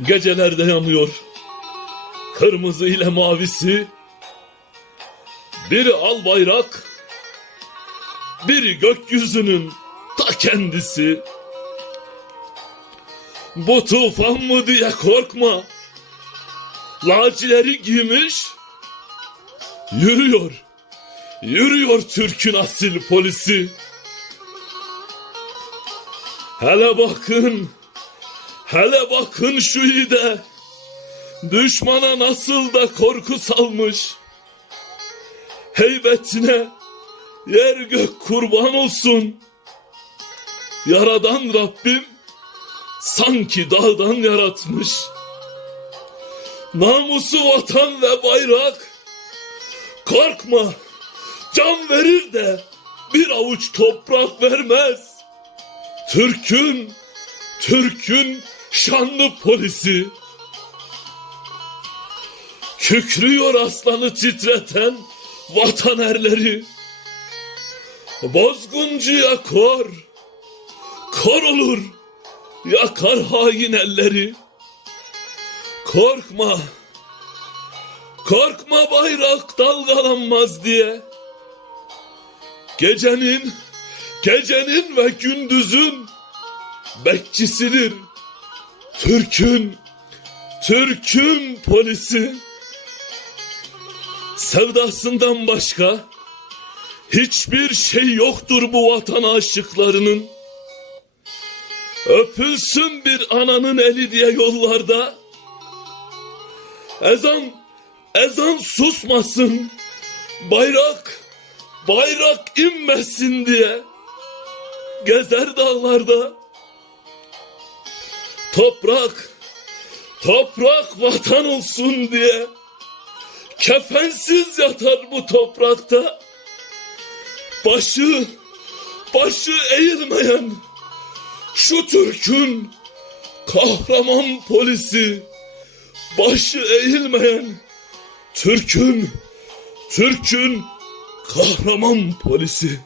gecelerde yanıyor. Kırmızı ile mavisi. Biri al bayrak, biri gökyüzünün ta kendisi. Bu tufan mı diye korkma. Lacileri giymiş, yürüyor. Yürüyor Türk'ün asil polisi. Hele bakın, hele bakın şu ide. Düşmana nasıl da korku salmış. Heybetine yer gök kurban olsun. Yaradan Rabbim sanki dağdan yaratmış. Namusu vatan ve bayrak. Korkma, can verir de bir avuç toprak vermez. Türk'ün, Türk'ün şanlı polisi. Kükrüyor aslanı titreten vatan erleri. Bozguncuya kor, kor olur, yakar hain elleri. Korkma, korkma bayrak dalgalanmaz diye. Gecenin, gecenin ve gündüzün bekçisidir. Türk'ün, Türk'ün polisi. Sevdasından başka hiçbir şey yoktur bu vatan aşıklarının. Öpülsün bir ananın eli diye yollarda. Ezan, ezan susmasın. Bayrak, bayrak inmesin diye. Gezer dağlarda. Toprak, toprak vatan olsun diye. Kefensiz yatar bu toprakta. Başı, başı eğilmeyen şu Türk'ün kahraman polisi. Başı eğilmeyen Türk'ün, Türk'ün kahraman polisi.